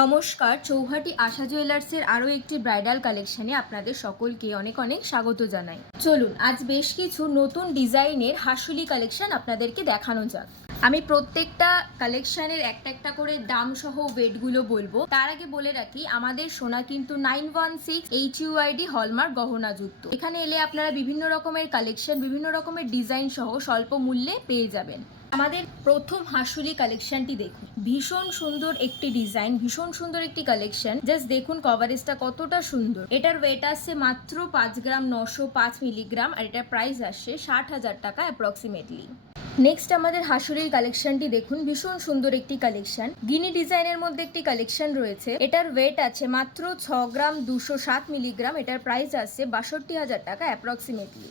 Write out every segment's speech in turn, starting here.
নমস্কার, চৌহাটি আশা জুয়েলার্সের আরও একটি ব্রাইডাল কালেকশানে আপনাদের সকলকে অনেক অনেক স্বাগত জানাই। চলুন আজ বেশ কিছু নতুন ডিজাইনের হাসুলি কালেকশন আপনাদেরকে দেখানো যাক। আমি প্রত্যেকটা কালেকশানের একটা একটা করে দাম সহ ওয়েটগুলো বলবো। তার আগে বলে রাখি, আমাদের সোনা কিন্তু 916 HUID হলমার্ক গহনাযুক্ত। এখানে এলে আপনারা বিভিন্ন রকমের কালেকশন, বিভিন্ন রকমের ডিজাইন সহ স্বল্প মূল্যে পেয়ে যাবেন। আমাদের প্রথম হাসুলি কালেকশনটি দেখুন, ভীষণ সুন্দর একটি ডিজাইন, ভীষণ সুন্দর একটি কালেকশন। জাস্ট দেখুন কভারেজটা কতটা সুন্দর। এটার ওয়েট আসছে মাত্র 5 গ্রাম 905 মিলিগ্রাম, আর এটার প্রাইস আসছে 60,000 টাকা অ্যাপ্রক্সিমেটলি। নেক্সট আমাদের হাসুলির কালেকশনটি দেখুন, ভীষণ সুন্দর একটি কালেকশন, গিনি ডিজাইনের মধ্যে একটি কালেকশন রয়েছে। এটার ওয়েট আছে মাত্র 6 গ্রাম 207 মিলিগ্রাম, এটার প্রাইস আসছে 62,000 টাকা অ্যাপ্রক্সিমেটলি।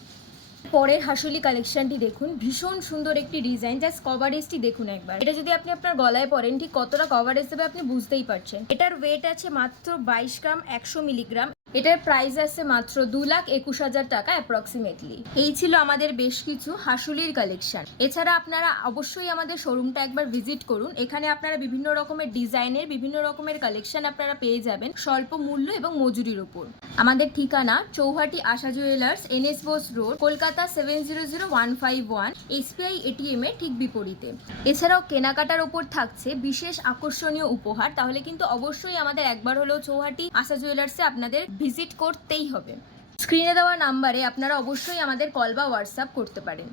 পরের হাসুলি কালেকশনটি দেখুন, ভীষণ সুন্দর একটি ডিজাইন। জাস্ট কভারেজটি দেখুন একবার। এটা যদি আপনি আপনার গলায় পরেন, ঠিক কতটা কভারেজ দেবে আপনি বুঝতেই পারছেন। এটার ওয়েট আছে মাত্র 22 গ্রাম 100 মিলিগ্রাম, এটার প্রাইস আছে মাত্র 2,21,000 টাকা অ্যাপ্রক্সিমেটলি। এই ছিল আমাদের বেশ কিছু হাসুলির কালেকশন। এছাড়া আপনারা অবশ্যই আমাদের শোরুমটা একবার ভিজিট করুন। এখানে আপনারা বিভিন্ন রকমের ডিজাইনের, বিভিন্ন রকমের কালেকশন আপনারা পেয়ে যাবেন স্বল্প মূল্য এবং মজুরির উপর। আমাদের ঠিকানা Chauhati Asha jewellers, NS Bose road, Kolkata 700151, SBI ATM এর ঠিক বিপরীতে। এছাড়াও কেনাকাটার ওপর থাকছে বিশেষ আকর্ষণীয় উপহার। তাহলে কিন্তু অবশ্যই আমাদের একবার হলেও চৌহাটি আশা জুয়েলার্সে আপনাদের ভিজিট করতেই হবে। স্ক্রিনে দেওয়া নাম্বারে আপনারা অবশ্যই আমাদের কল বা হোয়াটসঅ্যাপ করতে পারেন।